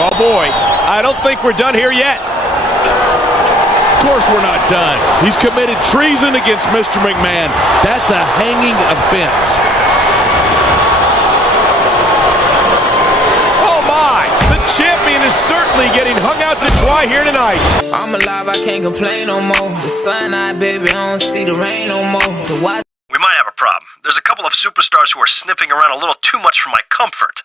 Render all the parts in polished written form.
Oh boy, I don't think we're done here yet. Of course we're not done. He's committed treason against Mr. McMahon. That's a hanging offense. Oh my, the champion is certainly getting hung out to dry here tonight. I'm alive, I can't complain no more. The sun out, baby, I don't see the rain no more. We might have a problem. There's a couple of superstars who are sniffing around a little too much for my comfort.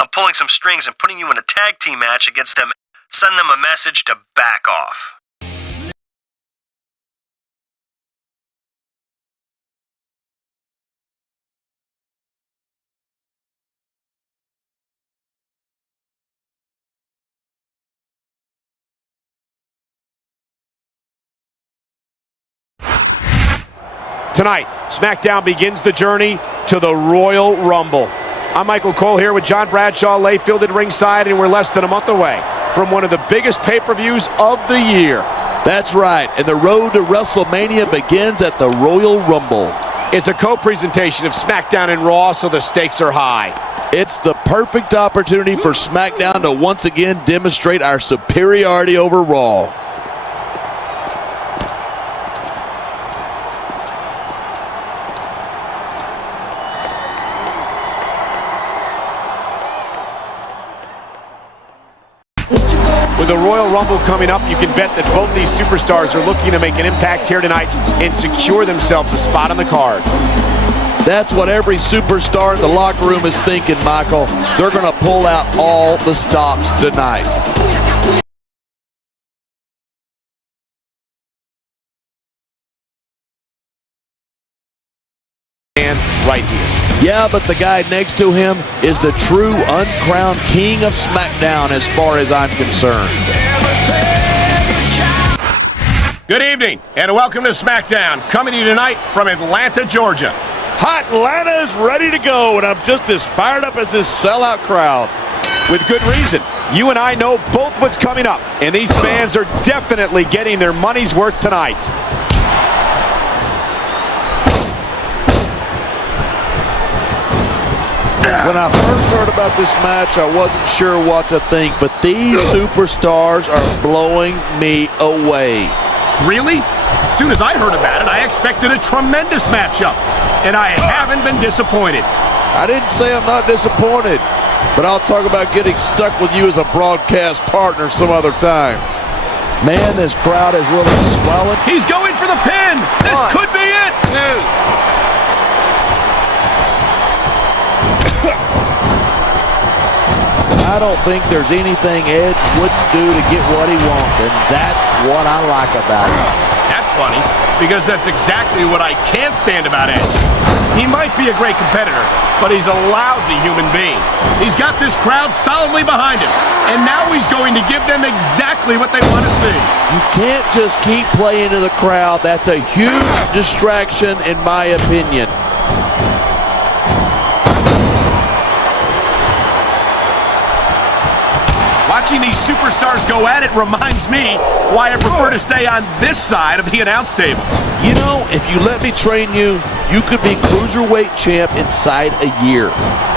I'm pulling some strings and putting you in a tag team match against them. Send them a message to back off. Tonight, SmackDown begins the journey to the Royal Rumble. I'm Michael Cole here with John Bradshaw Layfield at ringside, and we're less than a month away from one of the biggest pay-per-views of the year. That's right, and the road to WrestleMania begins at the Royal Rumble. It's a co-presentation of SmackDown and Raw, so the stakes are high. It's the perfect opportunity for SmackDown to once again demonstrate our superiority over Raw. With the Royal Rumble coming up, you can bet that both these superstars are looking to make an impact here tonight and secure themselves a spot on the card. That's what every superstar in the locker room is thinking, Michael. They're going to pull out all the stops tonight. And right here. Yeah, but the guy next to him is the true uncrowned king of SmackDown as far as I'm concerned. Good evening, and welcome to SmackDown, coming to you tonight from Atlanta, Georgia. Atlanta is ready to go, and I'm just as fired up as this sellout crowd. With good reason. You and I know both what's coming up, and these fans are definitely getting their money's worth tonight. When I first heard about this match, I wasn't sure what to think, but these superstars are blowing me away. Really? As soon as I heard about it, I expected a tremendous matchup, and I haven't been disappointed. I didn't say I'm not disappointed, but I'll talk about getting stuck with you as a broadcast partner some other time. Man, this crowd is really swelling. He's going for the pin! This could be it! I don't think there's anything Edge wouldn't do to get what he wants, and that's what I like about him. That's funny, because that's exactly what I can't stand about Edge. He might be a great competitor, but he's a lousy human being. He's got this crowd solidly behind him, and now he's going to give them exactly what they want to see. You can't just keep playing to the crowd. That's a huge distraction, in my opinion. Watching these superstars go at it reminds me why I prefer to stay on this side of the announce table. You know, if you let me train you, you could be cruiserweight champ inside a year.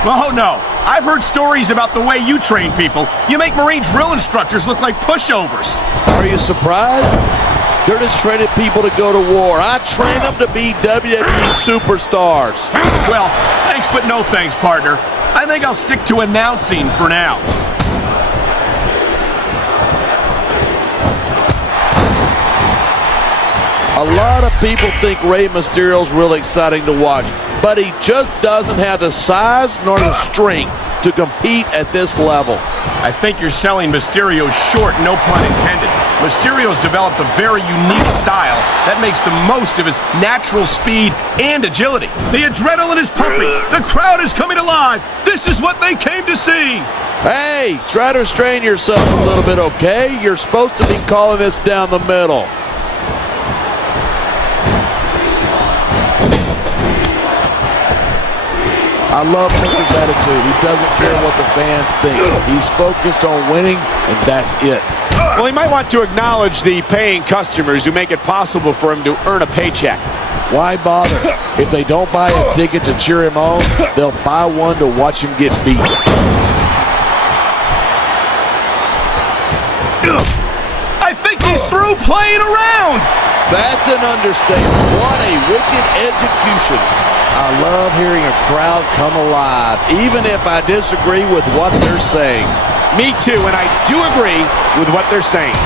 Oh no, I've heard stories about the way you train people. You make Marine drill instructors look like pushovers. Are you surprised? They're just training people to go to war. I train them to be WWE superstars. Well, thanks but no thanks, partner. I think I'll stick to announcing for now. A lot of people think Rey Mysterio's really exciting to watch, but he just doesn't have the size nor the strength to compete at this level. I think you're selling Mysterio short, no pun intended. Mysterio's developed a very unique style that makes the most of his natural speed and agility. The adrenaline is pumping. The crowd is coming alive. This is what they came to see. Hey, try to restrain yourself a little bit, okay? You're supposed to be calling this down the middle. I love Booker's attitude. He doesn't care what the fans think. He's focused on winning, and that's it. Well, he might want to acknowledge the paying customers who make it possible for him to earn a paycheck. Why bother? If they don't buy a ticket to cheer him on, they'll buy one to watch him get beat. I think he's through playing around. That's an understatement. What a wicked execution. I love hearing a crowd come alive, even if I disagree with what they're saying. Me too, and I do agree with what they're saying.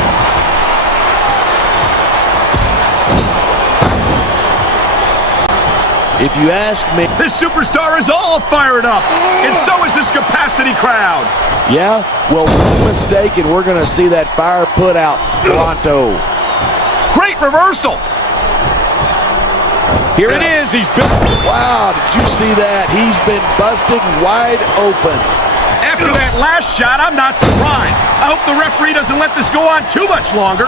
If you ask me... This superstar is all fired up, and so is this capacity crowd. Yeah? Well, one mistake, and we're going to see that fire put out pronto. Great reversal. Here it is. He's been... Wow, did you see that? He's been busted wide open. After that last shot, I'm not surprised. I hope the referee doesn't let this go on too much longer.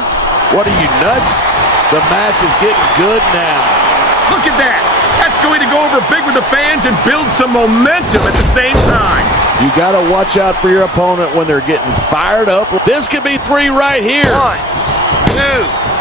What are you, nuts? The match is getting good now. Look at that. That's going to go over big with the fans and build some momentum at the same time. You got to watch out for your opponent when they're getting fired up. This could be 3 right here. 1, 2.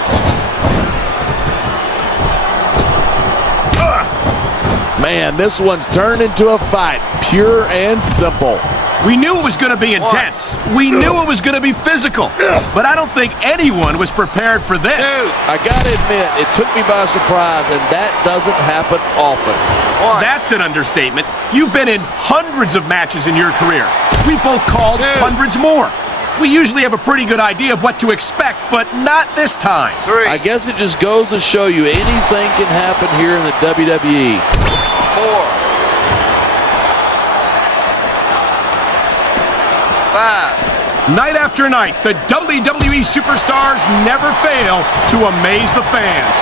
Man, this one's turned into a fight, pure and simple. We knew it was going to be intense. We knew it was going to be physical. But I don't think anyone was prepared for this. I got to admit, it took me by surprise, and that doesn't happen often. That's an understatement. You've been in hundreds of matches in your career. We both called hundreds more. We usually have a pretty good idea of what to expect, but not this time. 3. I guess it just goes to show you anything can happen here in the WWE. 4. 5. Night after night, the WWE superstars never fail to amaze the fans.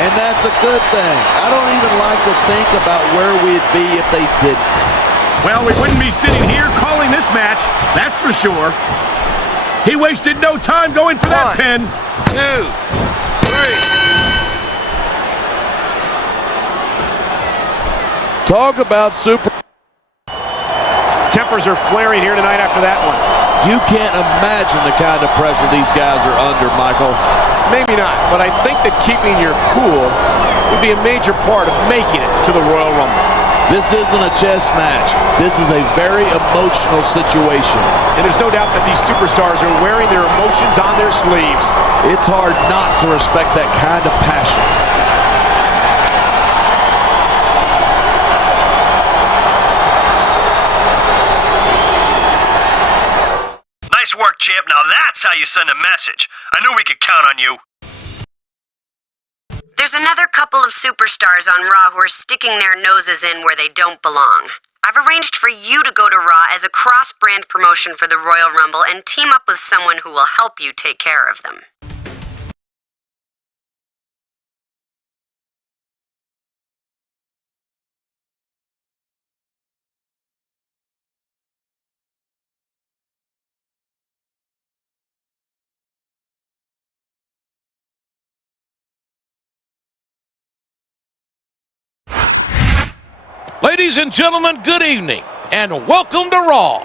And that's a good thing. I don't even like to think about where we'd be if they didn't. Well, we wouldn't be sitting here calling this match, that's for sure. He wasted no time going for that 1, pin. 2, 3. Talk about super... Tempers are flaring here tonight after that one. You can't imagine the kind of pressure these guys are under, Michael. Maybe not, but I think that keeping your cool would be a major part of making it to the Royal Rumble. This isn't a chess match. This is a very emotional situation. And there's no doubt that these superstars are wearing their emotions on their sleeves. It's hard not to respect that kind of passion. Nice work, champ. Now that's how you send a message. I knew we could count on you. There's another couple of superstars on Raw who are sticking their noses in where they don't belong. I've arranged for you to go to Raw as a cross-brand promotion for the Royal Rumble and team up with someone who will help you take care of them. Ladies and gentlemen, good evening, and welcome to Raw.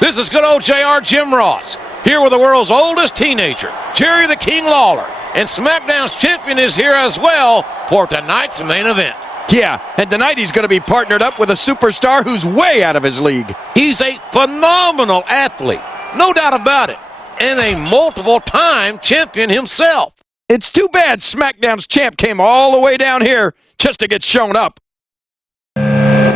This is good old JR Jim Ross, here with the world's oldest teenager, Jerry the King Lawler, and SmackDown's champion is here as well for tonight's main event. Yeah, and tonight he's going to be partnered up with a superstar who's way out of his league. He's a phenomenal athlete, no doubt about it, and a multiple-time champion himself. It's too bad SmackDown's champ came all the way down here just to get shown up.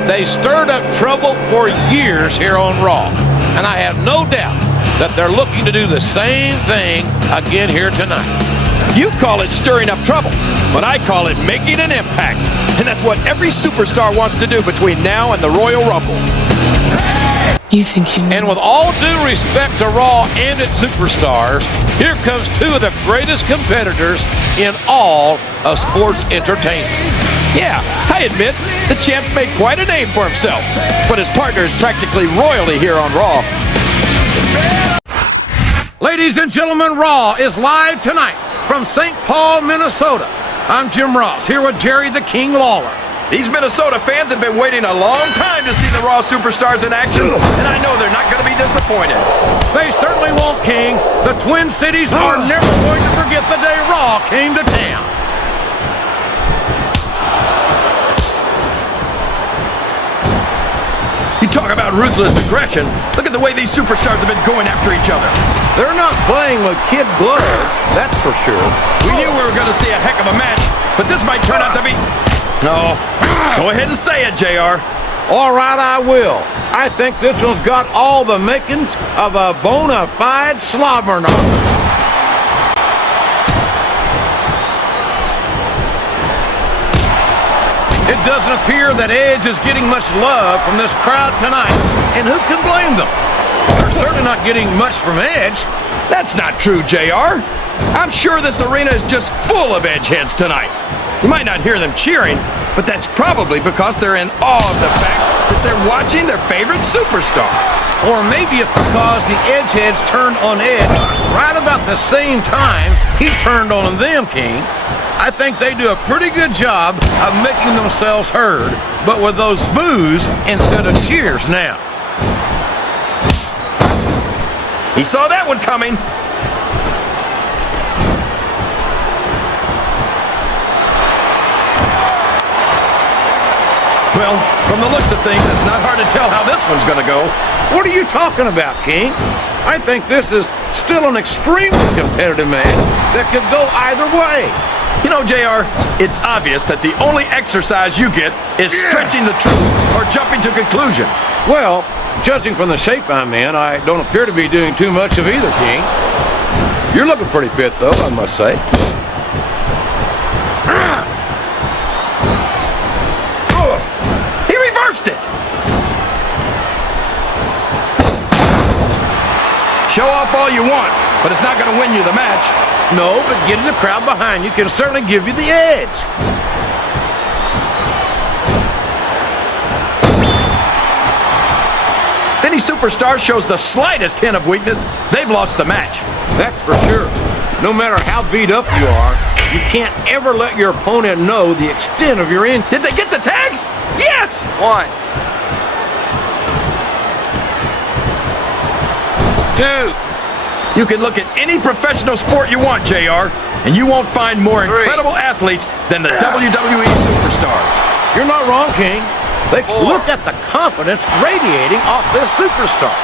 They stirred up trouble for years here on Raw, and I have no doubt that they're looking to do the same thing again here tonight. You call it stirring up trouble, but I call it making an impact. And that's what every superstar wants to do between now and the Royal Rumble. You think you know? And with all due respect to Raw and its superstars, here comes two of the greatest competitors in all of sports entertainment. Yeah, I admit, the champ's made quite a name for himself, but his partner is practically royalty here on Raw. Ladies and gentlemen, Raw is live tonight from St. Paul, Minnesota. I'm Jim Ross, here with Jerry the King Lawler. These Minnesota fans have been waiting a long time to see the Raw superstars in action, and I know they're not going to be disappointed. They certainly won't, King. The Twin Cities are never going to forget the day Raw came to town. You Talk about ruthless aggression. Look at the way these superstars have been going after each other. They're not playing with kid gloves, that's for sure. We knew we were going to see a heck of a match, but this might turn out to be... No. Go ahead and say it, JR. All right, I will. I think this one's got all the makings of a bona fide slobber knocker. It doesn't appear that Edge is getting much love from this crowd tonight, and who can blame them? They're certainly not getting much from Edge. That's not true, JR. I'm sure this arena is just full of Edge heads tonight. You might not hear them cheering, but that's probably because they're in awe of the fact that they're watching their favorite superstar. Or maybe it's because the Edge heads turned on Edge right about the same time he turned on them, King. I think they do a pretty good job of making themselves heard, but with those boos instead of cheers now. He saw that one coming. Well, from the looks of things, it's not hard to tell how this one's going to go. What are you talking about, King? I think this is still an extremely competitive match that could go either way. You know, JR, it's obvious that the only exercise you get is stretching the truth or jumping to conclusions. Well, judging from the shape I'm in, I don't appear to be doing too much of either, King. You're looking pretty fit, though, I must say. He reversed it. Show off all you want, but it's not going to win you the match. No, but getting the crowd behind you can certainly give you the edge. If any superstar shows the slightest hint of weakness, they've lost the match. That's for sure. No matter how beat up you are, you can't ever let your opponent know the extent of your injury. Did they get the tag? Yes! 1, 2. You can look at any professional sport you want, JR, and you won't find more incredible athletes than the WWE superstars. You're not wrong, King. Look at the confidence radiating off this superstar.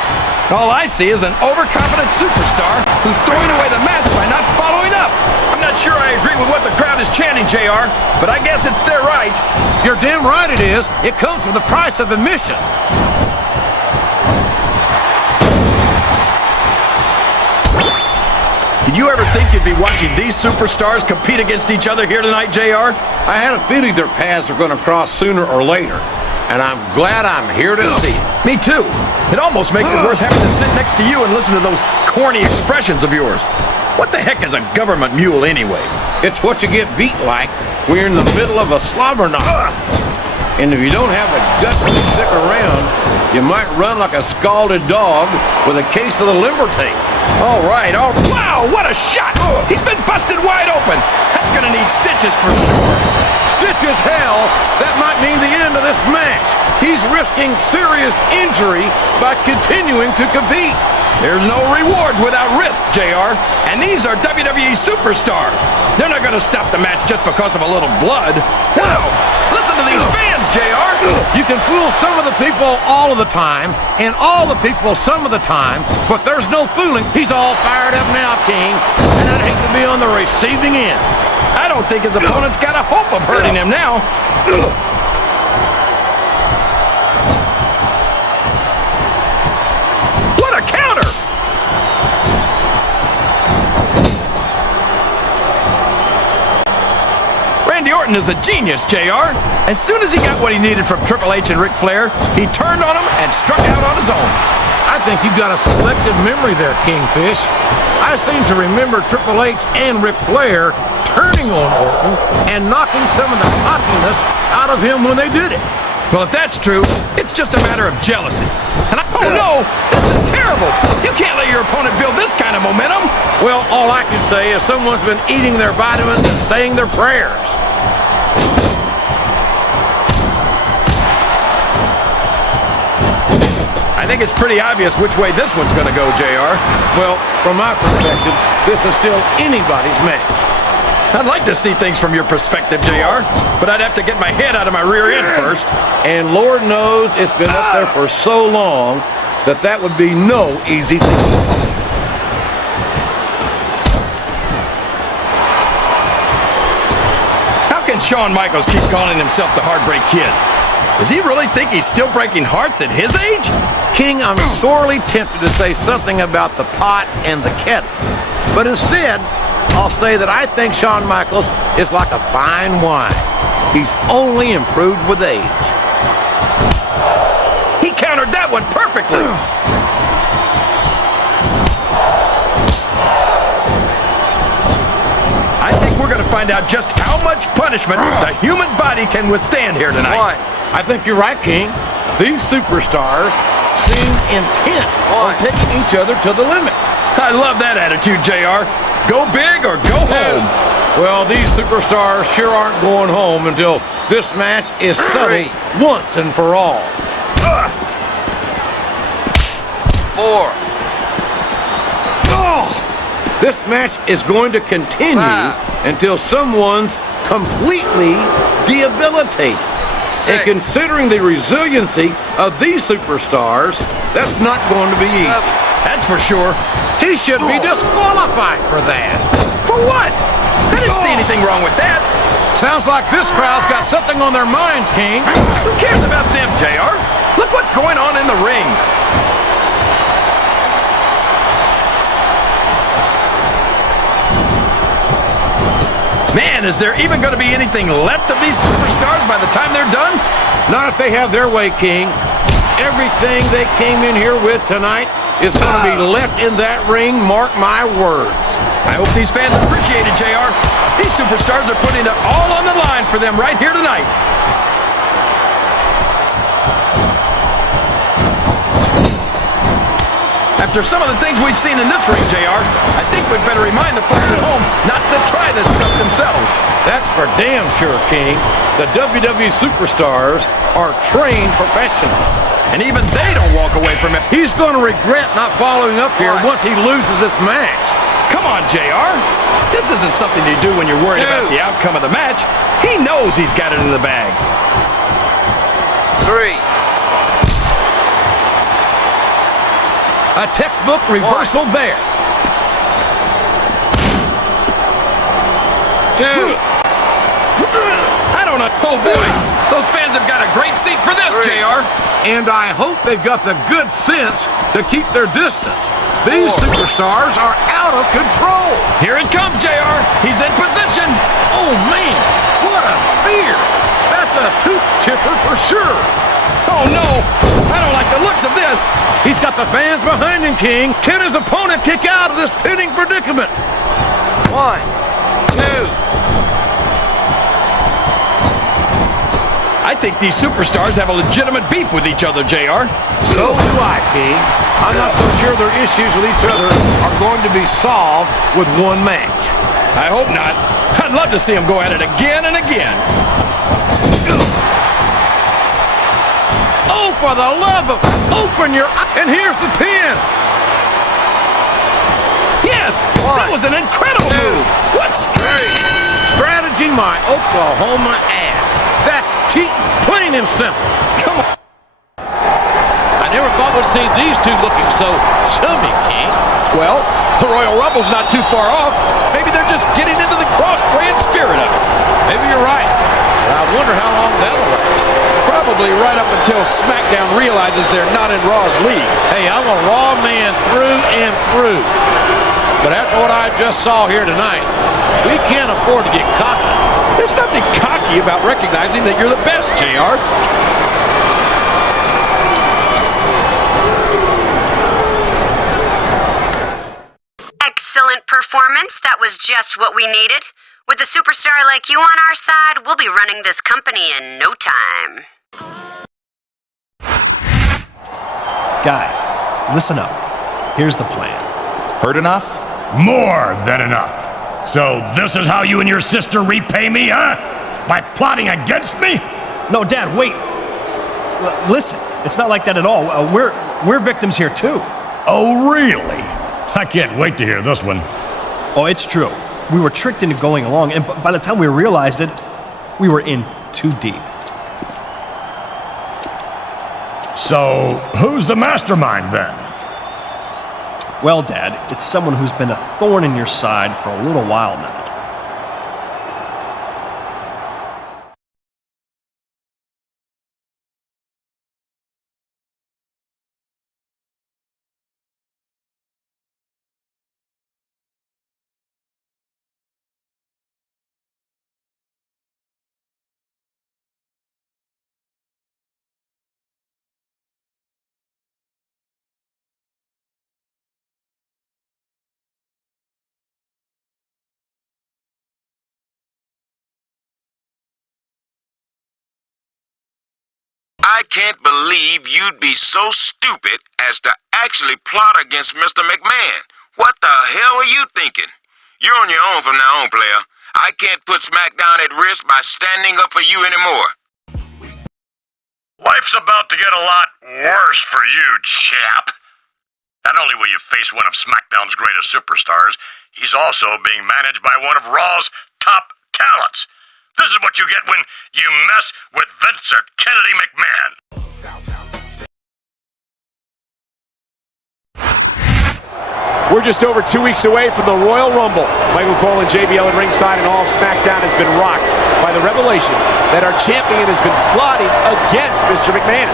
All I see is an overconfident superstar who's throwing away the match by not following up. I'm not sure I agree with what the crowd is chanting, JR, but I guess it's their right. You're damn right it is. It comes with the price of admission. Did you ever think you'd be watching these superstars compete against each other here tonight, JR? I had a feeling their paths are going to cross sooner or later, and I'm glad I'm here to see it. Me too. It almost makes it worth having to sit next to you and listen to those corny expressions of yours. What the heck is a government mule anyway? It's what you get beat like when you're in the middle of a slobber knocker. And if you don't have the guts to stick around, you might run like a scalded dog with a case of the limber tape. All right. Wow, what a shot! He's been busted wide open. That's gonna need stitches for sure. Stitches, hell, that might mean the end of this match. He's risking serious injury by continuing to compete. There's no rewards without risk, JR. And these are WWE superstars. They're not gonna stop the match just because of a little blood. Wow! Listen to these fans, JR! You can fool some of the people all of the time, and all the people some of the time, but there's no fooling. He's all fired up now, King, and I'd hate to be on the receiving end. I don't think his opponent's got a hope of hurting him now. What a counter! Randy Orton is a genius, JR. As soon as he got what he needed from Triple H and Ric Flair, he turned on him and struck out on his own. I think you've got a selective memory there, Kingfish. I seem to remember Triple H and Ric Flair turning on Orton and knocking some of the cockiness out of him when they did it. Well, if that's true, it's just a matter of jealousy. And oh no, this is terrible. You can't let your opponent build this kind of momentum. Well, all I can say is someone's been eating their vitamins and saying their prayers. I think it's pretty obvious which way this one's going to go, JR. Well, from my perspective, this is still anybody's match. I'd like to see things from your perspective, JR, but I'd have to get my head out of my rear end first. And Lord knows it's been up there for so long that that would be no easy thing. How can Shawn Michaels keep calling himself the Heartbreak Kid? Does he really think he's still breaking hearts at his age? King, I'm sorely tempted to say something about the pot and the kettle. But instead, I'll say that I think Shawn Michaels is like a fine wine. He's only improved with age. He countered that one perfectly. I think we're going to find out just how much punishment the human body can withstand here tonight. I think you're right, King. These superstars seem intent on taking each other to the limit. I love that attitude, JR. Go big or go home. Well, these superstars sure aren't going home until this match is settled once and for all. 4. This match is going to continue until someone's completely debilitated. And considering the resiliency of these superstars, that's not going to be easy. That's for sure. He should be disqualified for that. For what? I didn't see anything wrong with that. Sounds like this crowd's got something on their minds, King. Who cares about them, JR? Look what's going on in the ring. Man, is there even going to be anything left of these superstars by the time they're done? Not if they have their way, King. Everything they came in here with tonight is going to be left in that ring, mark my words. I hope these fans appreciate it, JR. These superstars are putting it all on the line for them right here tonight. After some of the things we've seen in this ring, JR, I think we'd better remind the folks at home not to try this stuff themselves. That's for damn sure, King. The WWE superstars are trained professionals. And even they don't walk away from it. He's going to regret not following up here once he loses this match. Come on, JR. This isn't something you do when you're worried about the outcome of the match. He knows he's got it in the bag. 3. A textbook reversal there. 2. I don't know. Oh, boy. Those fans have got a great seat for this, JR. And I hope they've got the good sense to keep their distance. These superstars are out of control. Here it comes, JR. He's in position. Oh, man. What a spear. That's a tooth chipper for sure. Oh, no. I don't like the looks of this. He's got the fans behind him, King. Can his opponent kick out of this pinning predicament? 1, 2. I think these superstars have a legitimate beef with each other, JR. So do I, King. I'm not so sure their issues with each other are going to be solved with one match. I hope not. I'd love to see them go at it again and again. Oh, for the love of... Open your... And here's the pin. Yes! That was an incredible move! What Strategy, my Oklahoma ass. That's cheating, plain and simple. Come on. I never thought we'd see these two looking so chummy, King. Well, the Royal Rumble's not too far off. Maybe they're just getting into the cross-brand spirit of it. Maybe you're right. But I wonder how long that'll last. Probably right up until SmackDown realizes they're not in Raw's league. Hey, I'm a Raw man through and through. But after what I just saw here tonight, we can't afford to get cocky. There's nothing cocky about recognizing that you're the best, JR. Excellent performance. That was just what we needed. With a superstar like you on our side, we'll be running this company in no time. Guys, listen up. Here's the plan. Heard enough? More than enough. So this is how you and your sister repay me, huh? By plotting against me? No, Dad, wait. Listen, it's not like that at all. We're victims here too. Oh, really? I can't wait to hear this one. Oh, it's true. We were tricked into going along, and by the time we realized it, we were in too deep. So, who's the mastermind then? Well, Dad, it's someone who's been a thorn in your side for a little while now. I can't believe you'd be so stupid as to actually plot against Mr. McMahon. What the hell are you thinking? You're on your own from now on, player. I can't put SmackDown at risk by standing up for you anymore. Life's about to get a lot worse for you, chap. Not only will you face one of SmackDown's greatest superstars, he's also being managed by one of Raw's top talents. This is what you get when you mess with Vincent Kennedy McMahon. We're just over 2 weeks away from the Royal Rumble. Michael Cole and JBL at ringside, and all of SmackDown has been rocked by the revelation that our champion has been plotting against Mr. McMahon.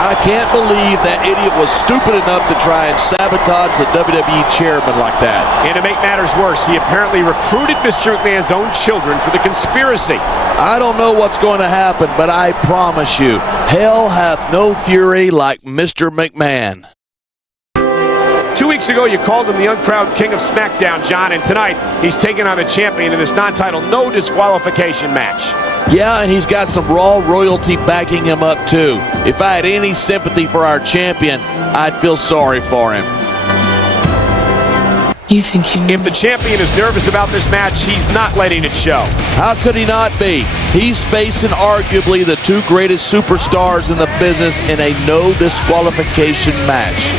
I can't believe that idiot was stupid enough to try and sabotage the WWE chairman like that. And to make matters worse, he apparently recruited Mr. McMahon's own children for the conspiracy. I don't know what's going to happen, but I promise you, hell hath no fury like Mr. McMahon. 2 weeks ago, you called him the uncrowned king of SmackDown, John, and tonight he's taking on the champion in this non-title, no disqualification match. Yeah, and he's got some Raw royalty backing him up, too. If I had any sympathy for our champion, I'd feel sorry for him. You think you know? If the champion is nervous about this match, he's not letting it show. How could he not be? He's facing arguably the two greatest superstars in the business in a no disqualification match.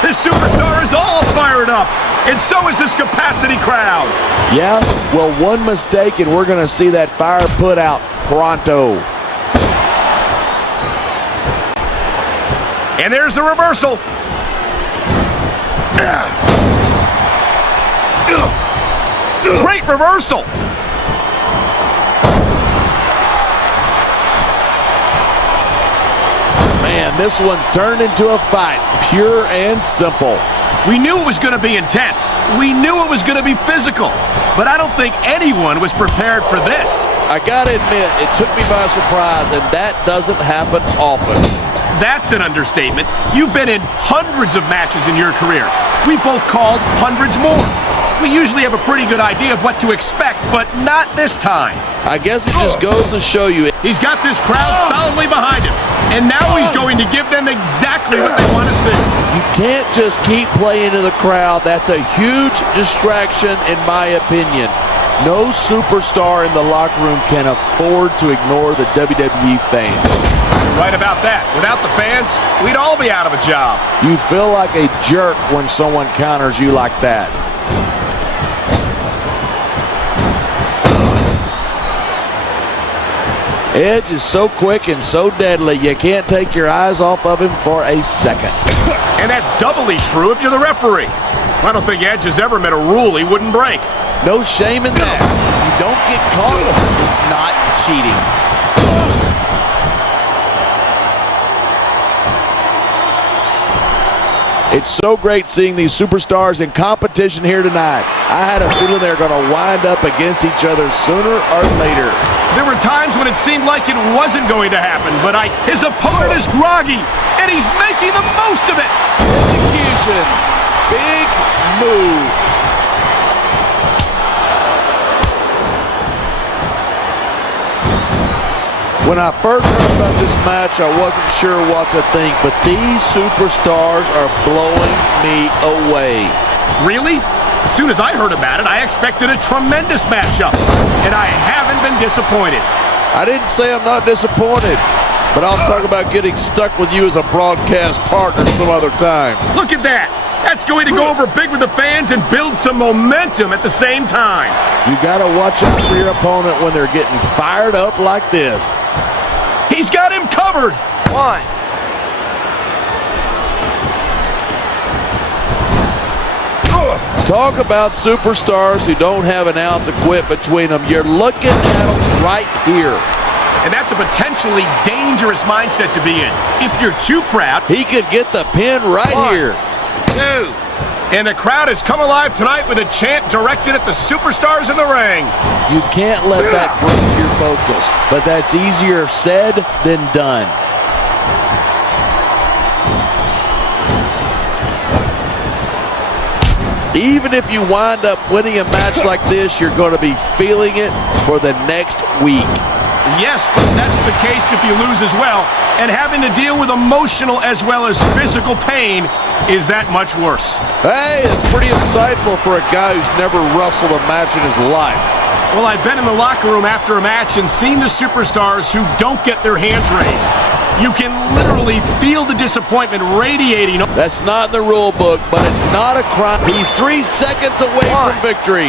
This superstar is all fired up, and so is this capacity crowd. Yeah, well, one mistake and we're going to see that fire put out pronto. And there's the reversal. Great reversal. Man, this one's turned into a fight, pure and simple. We knew it was going to be intense. We knew it was going to be physical. But I don't think anyone was prepared for this. I gotta admit, it took me by surprise, and that doesn't happen often. That's an understatement. You've been in hundreds of matches in your career. We've both called hundreds more. We usually have a pretty good idea of what to expect, but not this time. I guess it just goes to show you. He's got this crowd solidly behind him, and now he's going to give them exactly what they want to see. You can't just keep playing to the crowd. That's a huge distraction, in my opinion. No superstar in the locker room can afford to ignore the WWE fans. You're right about that. Without the fans, we'd all be out of a job. You feel like a jerk when someone counters you like that. Edge is so quick and so deadly, you can't take your eyes off of him for a second. And that's doubly true if you're the referee. I don't think Edge has ever met a rule he wouldn't break. No shame in that. If you don't get caught, it's not cheating. It's so great seeing these superstars in competition here tonight. I had a feeling they're going to wind up against each other sooner or later. There were times when it seemed like it wasn't going to happen, but his opponent is groggy, and he's making the most of it. Execution. Big move. When I first heard about this match, I wasn't sure what to think, but these superstars are blowing me away. Really? As soon as I heard about it, I expected a tremendous matchup, and I haven't been disappointed. I didn't say I'm not disappointed, but I'll talk about getting stuck with you as a broadcast partner some other time. Look at that! That's going to go over big with the fans and build some momentum at the same time. You got to watch out for your opponent when they're getting fired up like this. He's got him covered. 1. Talk about superstars who don't have an ounce of quit between them. You're looking at them right here. And that's a potentially dangerous mindset to be in. If you're too proud, he could get the pin right 1, here. 2. And the crowd has come alive tonight with a chant directed at the superstars in the ring. You can't let that break your focus, but that's easier said than done. Even if you wind up winning a match like this, you're going to be feeling it for the next week. Yes, but that's the case if you lose as well. And having to deal with emotional as well as physical pain is that much worse. Hey, it's pretty insightful for a guy who's never wrestled a match in his life. Well, I've been in the locker room after a match and seen the superstars who don't get their hands raised. You can literally feel the disappointment radiating. That's not in the rule book, but it's not a crime. He's 3 seconds away from victory.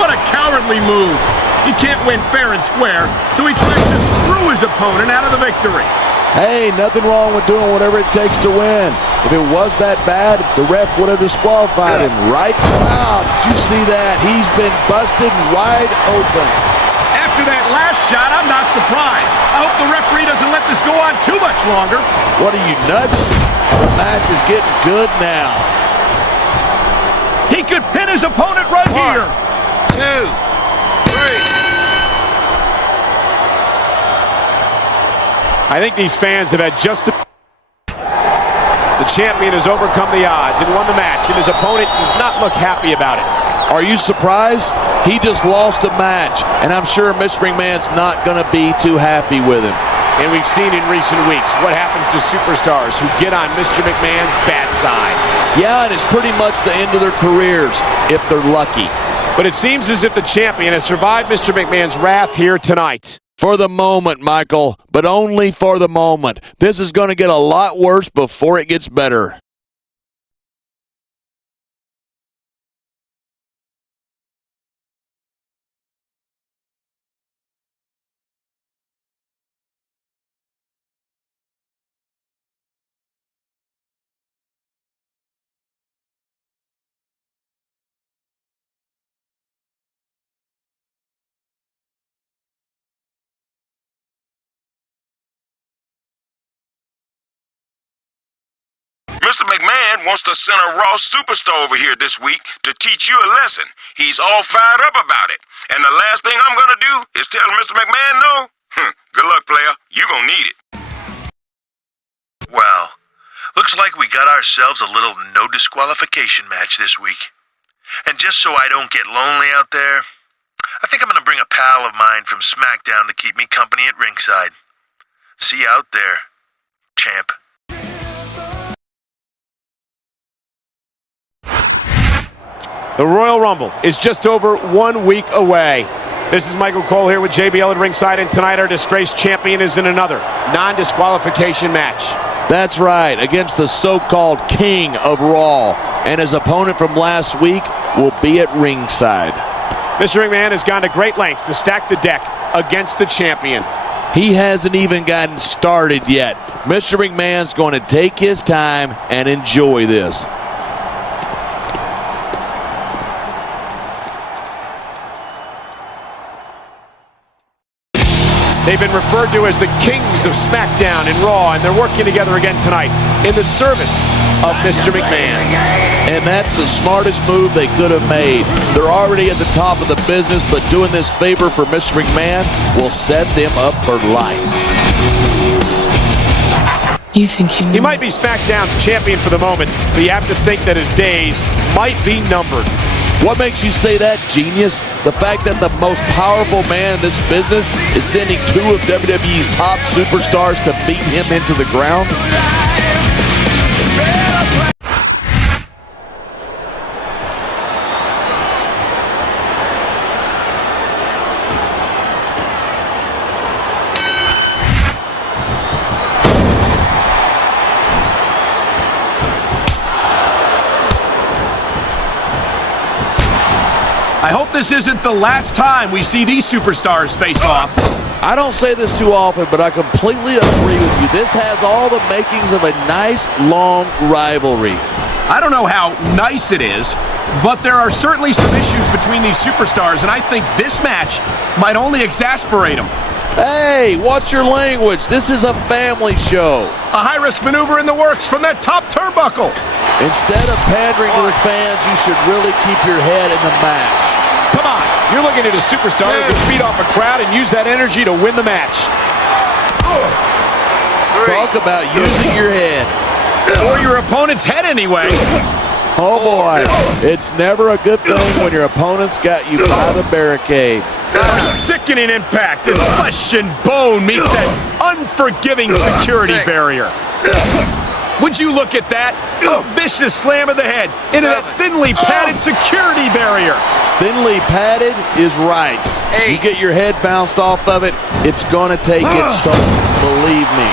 What a cowardly move. He can't win fair and square, so he tries to screw his opponent out of the victory. Hey, nothing wrong with doing whatever it takes to win. If it was that bad, the ref would have disqualified him, right? Wow, did you see that? He's been busted wide open. After that last shot, I'm not surprised. I hope the referee doesn't let this go on too much longer. What are you, nuts? The match is getting good now. He could pin his opponent right 1, here. 2, 3. I think these fans have had just the champion has overcome the odds and won the match, and his opponent does not look happy about it. Are you surprised? He just lost a match, and I'm sure Mr. McMahon's not going to be too happy with him. And we've seen in recent weeks what happens to superstars who get on Mr. McMahon's bad side. Yeah, and it's pretty much the end of their careers, if they're lucky. But it seems as if the champion has survived Mr. McMahon's wrath here tonight. For the moment, Michael, but only for the moment. This is going to get a lot worse before it gets better. Mr. McMahon wants to send a Raw superstar over here this week to teach you a lesson. He's all fired up about it. And the last thing I'm gonna do is tell Mr. McMahon no? Good luck, player. You gonna need it. Well, looks like we got ourselves a little no disqualification match this week. And just so I don't get lonely out there, I think I'm gonna bring a pal of mine from SmackDown to keep me company at ringside. See you out there, champ. The Royal Rumble is just over 1 week away. This is Michael Cole here with JBL at ringside, and tonight our disgraced champion is in another non-disqualification match. That's right, against the so-called King of Raw. And his opponent from last week will be at ringside. Mr. McMahon has gone to great lengths to stack the deck against the champion. He hasn't even gotten started yet. Mr. McMahon's going to take his time and enjoy this. They've been referred to as the Kings of SmackDown and Raw, and they're working together again tonight in the service of Mr. McMahon. And that's the smartest move they could have made. They're already at the top of the business, but doing this favor for Mr. McMahon will set them up for life. You think you know? He might be SmackDown's champion for the moment, but you have to think that his days might be numbered. What makes you say that, genius? The fact that the most powerful man in this business is sending 2 of WWE's top superstars to beat him into the ground? I hope this isn't the last time we see these superstars face off. I don't say this too often, but I completely agree with you. This has all the makings of a nice, long rivalry. I don't know how nice it is, but there are certainly some issues between these superstars, and I think this match might only exasperate them. Hey, watch your language. This is a family show. A high-risk maneuver in the works from that top turnbuckle. Instead of pandering to the fans, you should really keep your head in the match. Come on, you're looking at a superstar who can feed off a crowd and use that energy to win the match. Talk about using your head. Or your opponent's head anyway. Oh boy, it's never a good thing when your opponent's got you by the barricade. Sickening impact as flesh and bone meets that unforgiving security barrier. Would you look at that? A vicious slam of the head into that thinly padded security barrier. Thinly padded is right. You get your head bounced off of it, it's going to take its toll. Believe me.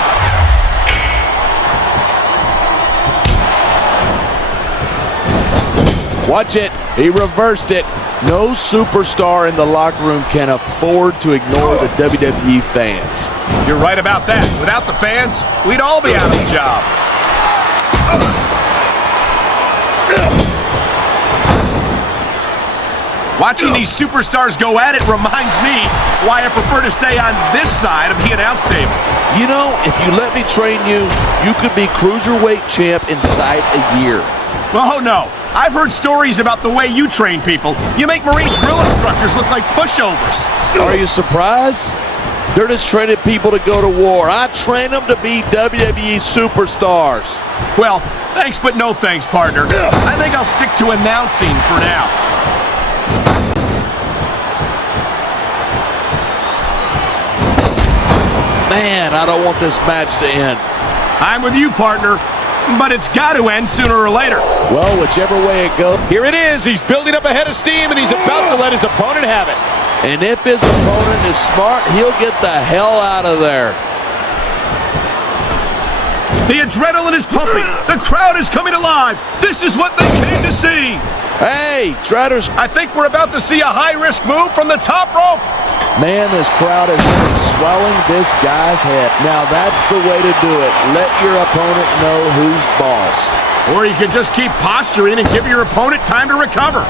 Watch it. He reversed it. No superstar in the locker room can afford to ignore the WWE fans. You're right about that. Without the fans, we'd all be out of a job. Watching these superstars go at it reminds me why I prefer to stay on this side of the announce table. You know, if you let me train you, you could be cruiserweight champ inside a year. Oh, no. I've heard stories about the way you train people. You make Marine drill instructors look like pushovers. Are you surprised? They're just training people to go to war. I train them to be WWE superstars. Well, thanks but no thanks, partner. I think I'll stick to announcing for now. Man, I don't want this match to end. I'm with you, partner. But it's got to end sooner or later. Well, whichever way it goes. Here it is. He's building up a head of steam, and he's about to let his opponent have it. And if his opponent is smart, he'll get the hell out of there. The adrenaline is pumping. The crowd is coming alive. This is what they came to see. Hey, Trotters. I think we're about to see a high-risk move from the top rope. Man, this crowd is really swelling this guy's head. Now that's the way to do it. Let your opponent know who's boss. Or you can just keep posturing and give your opponent time to recover.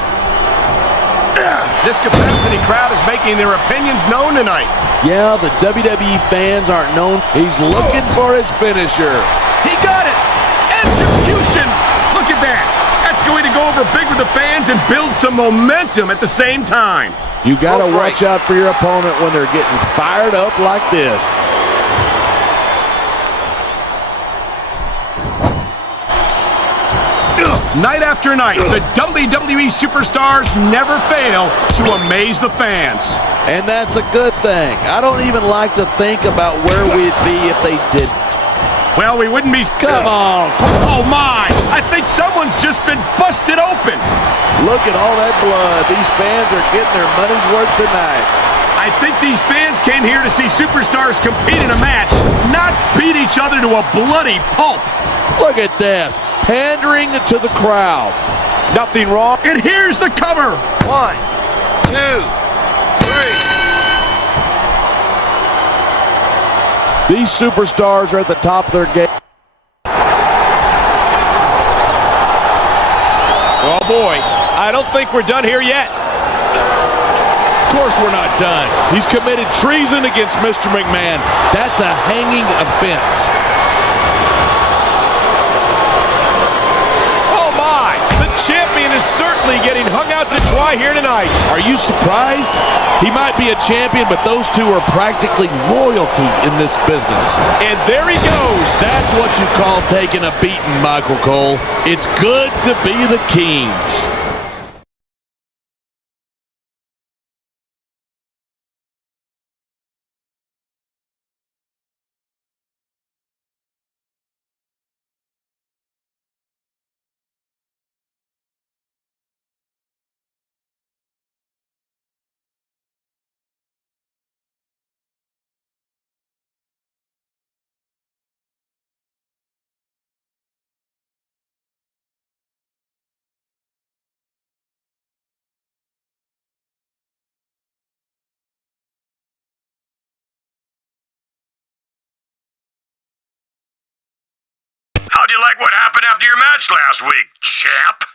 This capacity crowd is making their opinions known tonight. Yeah, the WWE fans aren't known. He's looking for his finisher. He got it! Execution! Look at that! That's going to go over big with the fans and build some momentum at the same time. You got to watch out for your opponent when they're getting fired up like this. Night after night, the WWE superstars never fail to amaze the fans. And that's a good thing. I don't even like to think about where we'd be if they didn't. Well, we wouldn't be... Come on. Oh, my. I think someone's just been busted open. Look at all that blood. These fans are getting their money's worth tonight. I think these fans came here to see superstars compete in a match, not beat each other to a bloody pulp. Look at this. Pandering to the crowd. Nothing wrong. And here's the cover. 1, 2, 3. These superstars are at the top of their game. Oh, boy. I don't think we're done here yet. Of course we're not done. He's committed treason against Mr. McMahon. That's a hanging offense. Champion is certainly getting hung out to dry here tonight. Are you surprised? He might be a champion, but those two are practically royalty in this business. And there he goes. That's what you call taking a beating, Michael Cole. It's good to be the Kings. like what happened after your match last week, champ.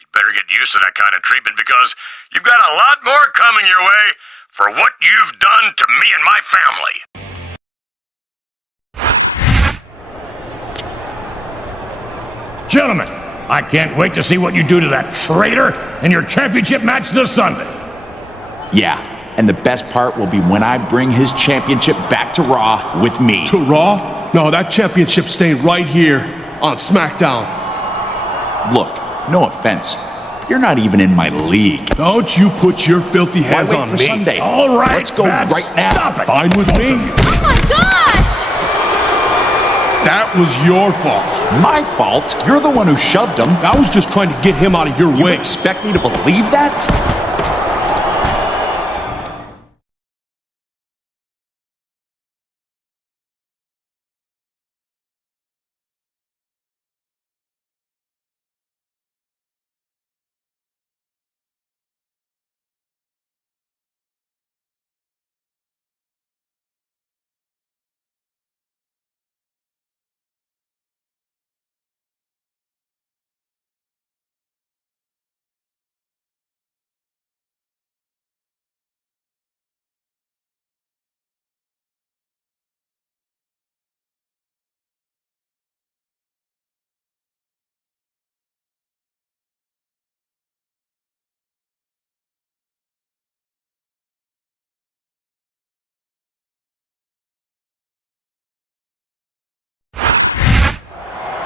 You'd better get used to that kind of treatment because you've got a lot more coming your way for what you've done to me and my family. Gentlemen, I can't wait to see what you do to that traitor in your championship match this Sunday. Yeah, and the best part will be when I bring his championship back to Raw with me. To Raw? No, that championship's staying right here on SmackDown. Look, no offense, you're not even in my league. Don't you put your filthy hands on me. Sunday. All right, let's go right now. Stop it. Fine with me. Oh my gosh! That was your fault. My fault? You're the one who shoved him. I was just trying to get him out of your way. You expect me to believe that?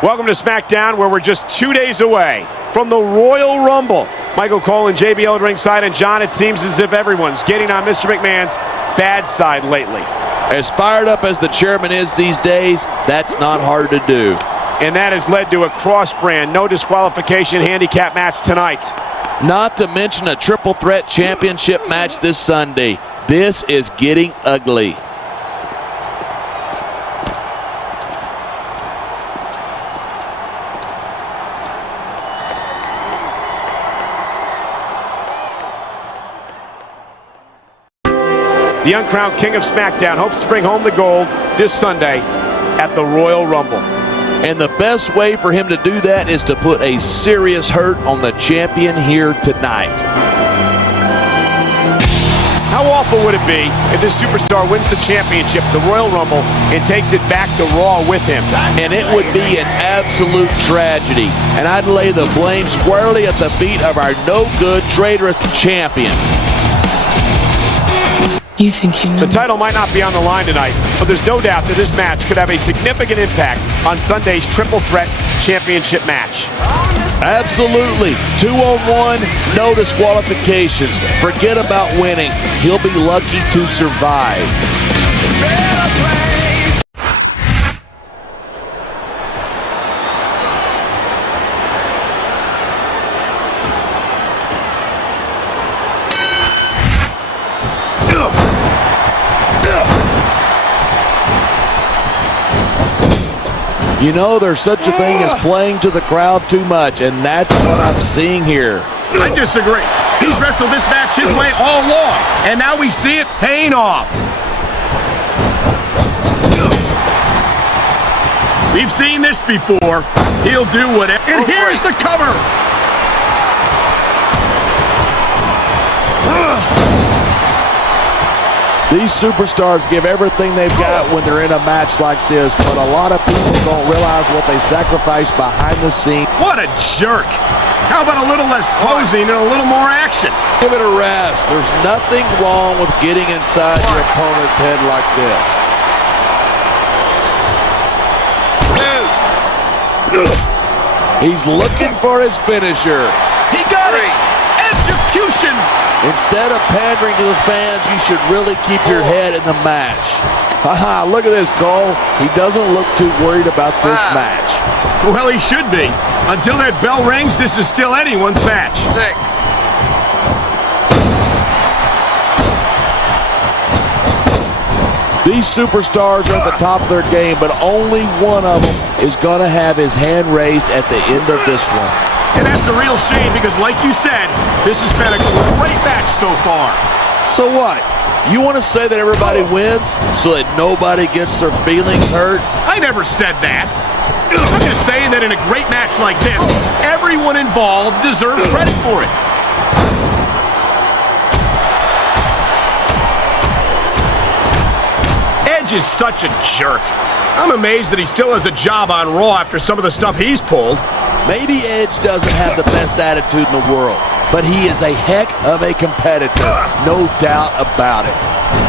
Welcome to SmackDown, where we're just 2 days away from the Royal Rumble. Michael Cole and JBL at ringside, and John, it seems as if everyone's getting on Mr. McMahon's bad side lately. As fired up as the chairman is these days, that's not hard to do. And that has led to a cross-brand, no disqualification handicap match tonight. Not to mention a triple threat championship match this Sunday. This is getting ugly. The uncrowned King of SmackDown hopes to bring home the gold this Sunday at the Royal Rumble. And the best way for him to do that is to put a serious hurt on the champion here tonight. How awful would it be if this superstar wins the championship, the Royal Rumble, and takes it back to Raw with him? And it would be an absolute tragedy. And I'd lay the blame squarely at the feet of our no-good traitorous champion. You think you know? The title might not be on the line tonight, but there's no doubt that this match could have a significant impact on Sunday's triple threat championship match. Absolutely. 2-on-1, no disqualifications. Forget about winning. He'll be lucky to survive. You know, there's such a thing as playing to the crowd too much, and that's what I'm seeing here. I disagree. He's wrestled this match his way all along, and now we see it paying off. We've seen this before. He'll do whatever. And here's the cover. These superstars give everything they've got when they're in a match like this, but a lot of people don't realize what they sacrifice behind the scenes. What a jerk. How about a little less posing and a little more action? Give it a rest. There's nothing wrong with getting inside your opponent's head like this. He's looking for his finisher. He got it. Execution. Instead of pandering to the fans, you should really keep your head in the match. Haha, look at this, Cole. He doesn't look too worried about this match. Well, he should be. Until that bell rings, this is still anyone's match. 6. These superstars are at the top of their game, but only one of them is going to have his hand raised at the end of this one. And that's a real shame because, like you said, this has been a great match so far. So what? You want to say that everybody wins so that nobody gets their feelings hurt? I never said that. I'm just saying that in a great match like this, everyone involved deserves credit for it. Edge is such a jerk. I'm amazed that he still has a job on Raw after some of the stuff he's pulled. Maybe Edge doesn't have the best attitude in the world, but he is a heck of a competitor, no doubt about it.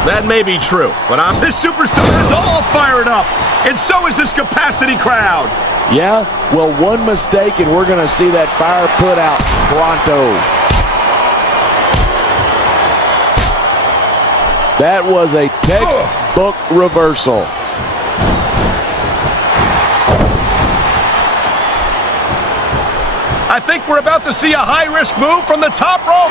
That may be true, but this superstar is all fired up, and so is this capacity crowd. Yeah? Well, one mistake and we're going to see that fire put out pronto. That was a textbook reversal. I think we're about to see a high-risk move from the top rope.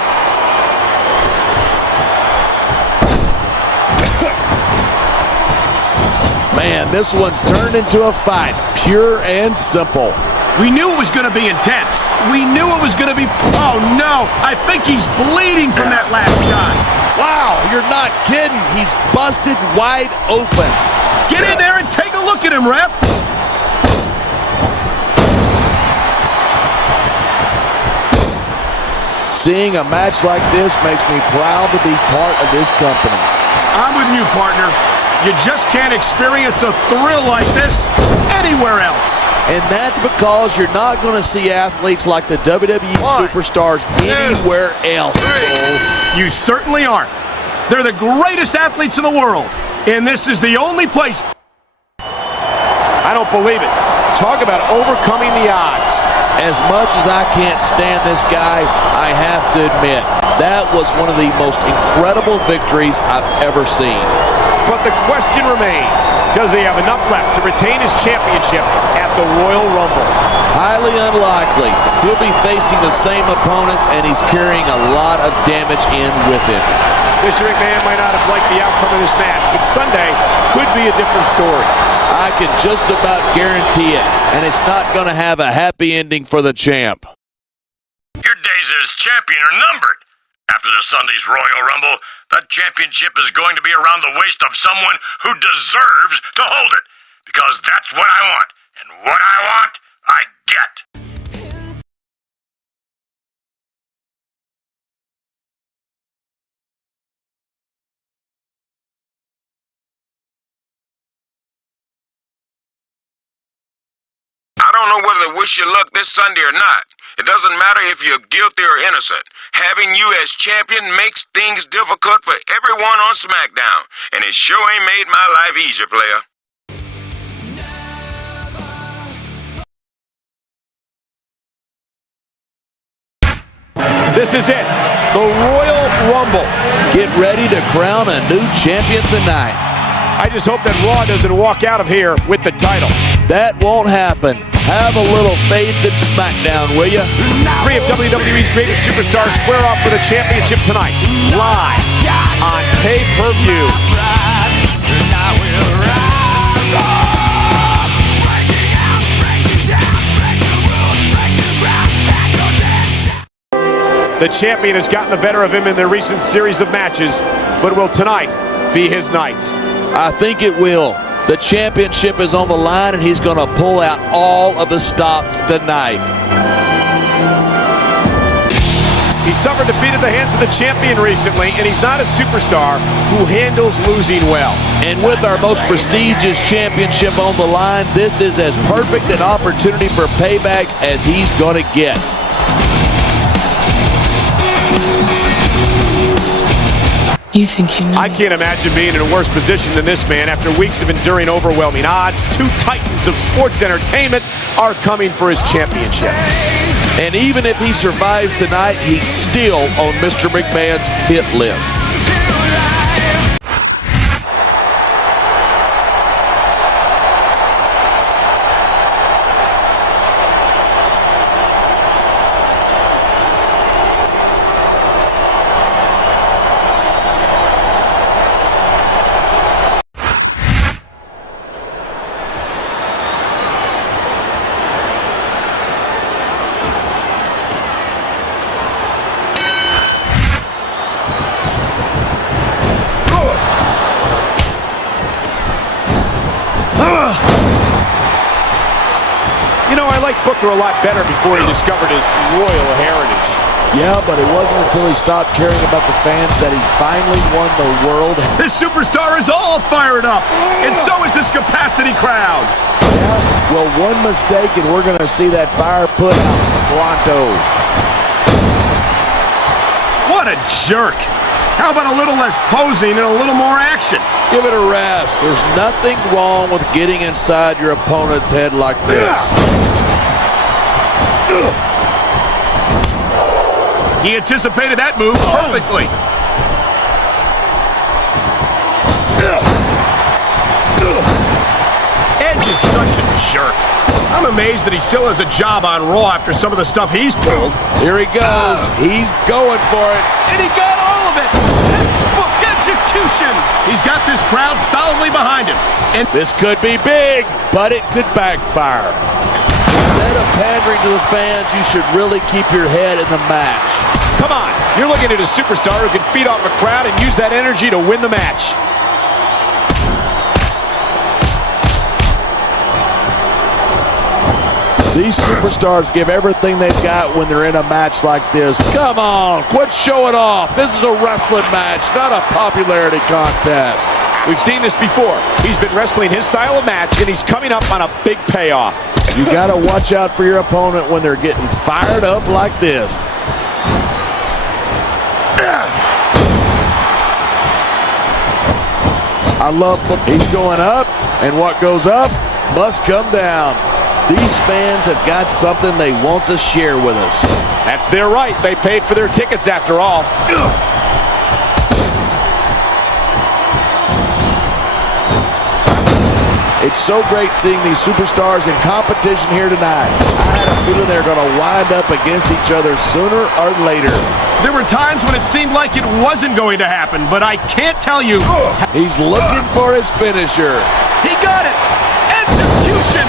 Man, this one's turned into a fight, pure and simple. We knew it was going to be intense. We knew it was going to be... Oh, no. I think he's bleeding from that last shot. Wow, you're not kidding. He's busted wide open. Get in there and take a look at him, ref. Seeing a match like this makes me proud to be part of this company. I'm with you, partner. You just can't experience a thrill like this anywhere else. And that's because you're not going to see athletes like the WWE superstars anywhere else. You certainly aren't. They're the greatest athletes in the world, and this is the only place. I don't believe it. Talk about overcoming the odds. As much as I can't stand this guy, I have to admit, that was one of the most incredible victories I've ever seen. But the question remains, does he have enough left to retain his championship at the Royal Rumble? Highly unlikely. He'll be facing the same opponents, and he's carrying a lot of damage in with him. Mr. McMahon might not have liked the outcome of this match, but Sunday could be a different story. I can just about guarantee it, and it's not going to have a happy ending for the champ. Your days as champion are numbered. After the Sunday's Royal Rumble, the championship is going to be around the waist of someone who deserves to hold it. Because that's what I want. And what I want, I get. I don't know whether to wish you luck this Sunday or not. It doesn't matter if you're guilty or innocent. Having you as champion makes things difficult for everyone on SmackDown. And it sure ain't made my life easier, player. This is it. The Royal Rumble. Get ready to crown a new champion tonight. I just hope that Raw doesn't walk out of here with the title. That won't happen. Have a little faith in SmackDown, will you? 3 of WWE's greatest superstars square off for the championship tonight. Live on pay-per-view. The champion has gotten the better of him in their recent series of matches, but will tonight be his night? I think it will. The championship is on the line, and he's going to pull out all of the stops tonight. He suffered defeat at the hands of the champion recently, and he's not a superstar who handles losing well. And with our most prestigious championship on the line, this is as perfect an opportunity for payback as he's going to get. You think you know? I can't imagine being in a worse position than this man after weeks of enduring overwhelming odds. Two titans of sports entertainment are coming for his championship. And even if he survives tonight, he's still on Mr. McMahon's hit list. You know, I liked Booker a lot better before he discovered his royal heritage. Yeah, but it wasn't until he stopped caring about the fans that he finally won the world. This superstar is all fired up, and so is this capacity crowd. Yeah, well, one mistake and we're going to see that fire put out pronto. What a jerk. How about a little less posing and a little more action? Give it a rest. There's nothing wrong with getting inside your opponent's head like this. He anticipated that move perfectly. Edge is such a jerk. I'm amazed that he still has a job on Raw after some of the stuff he's pulled. Here he goes. He's going for it. And he got all of it. Textbook execution. He's got this crowd solidly behind him. And this could be big, but it could backfire. Instead of pandering to the fans, you should really keep your head in the match. Come on, you're looking at a superstar who can feed off a crowd and use that energy to win the match. These superstars give everything they've got when they're in a match like this. Come on, quit showing off. This is a wrestling match, not a popularity contest. We've seen this before. He's been wrestling his style of match, and he's coming up on a big payoff. You got to watch out for your opponent when they're getting fired up like this. I love he's going up, and what goes up must come down. These fans have got something they want to share with us. That's their right. They paid for their tickets after all. It's so great seeing these superstars in competition here tonight. I had a feeling they're going to wind up against each other sooner or later. There were times when it seemed like it wasn't going to happen, but I can't tell you. He's looking for his finisher. He got it. Execution.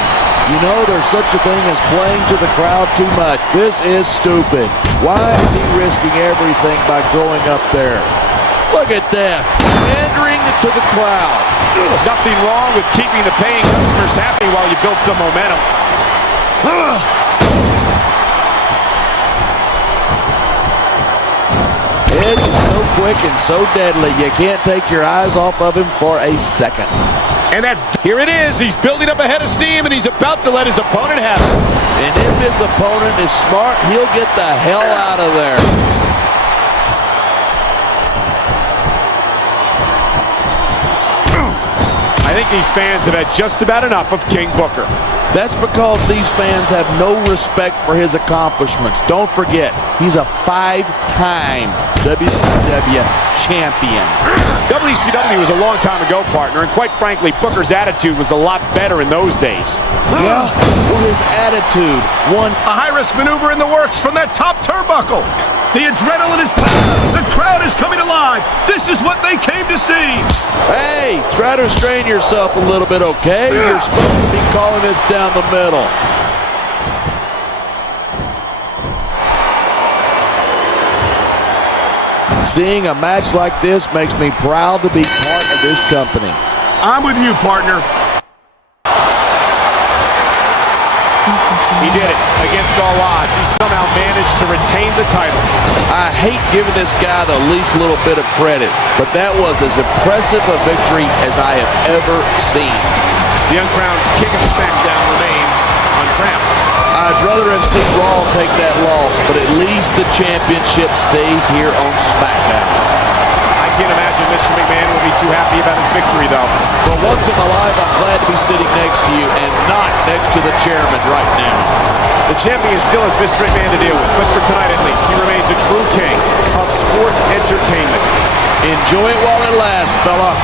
You know, there's such a thing as playing to the crowd too much. This is stupid. Why is he risking everything by going up there? Look at this. Pandering to the crowd. Nothing wrong with keeping the paying customers happy while you build some momentum. Edge is so quick and so deadly, you can't take your eyes off of him for a second. And here it is. He's building up a head of steam, and he's about to let his opponent have it. And if his opponent is smart, he'll get the hell out of there. I think these fans have had just about enough of King Booker. That's because these fans have no respect for his accomplishments. Don't forget, he's a 5-time WCW champion. WCW was a long time ago, partner, and quite frankly, Booker's attitude was a lot better in those days. Yeah, well, his attitude won. A high-risk maneuver in the works from that top turnbuckle. The adrenaline is pumping. The crowd is coming alive. This is what they came to see. Hey, try to restrain yourself a little bit, okay? You're supposed to be calling this down the middle. Seeing a match like this makes me proud to be part of this company. I'm with you, partner. He did it against all odds. He somehow managed to retain the title. I hate giving this guy the least little bit of credit, but that was as impressive a victory as I have ever seen. The uncrowned King of Smackdown remains uncrowned. I'd rather have seen Raw take that loss, but at least the championship stays here on SmackDown. I can't imagine Mr. McMahon will be too happy about his victory, though. For once in my life, I'm glad to be sitting next to you and not next to the chairman right now. The champion still has Mr. McMahon to deal with, but for tonight at least, he remains a true king of sports entertainment. Enjoy it while it lasts, fella.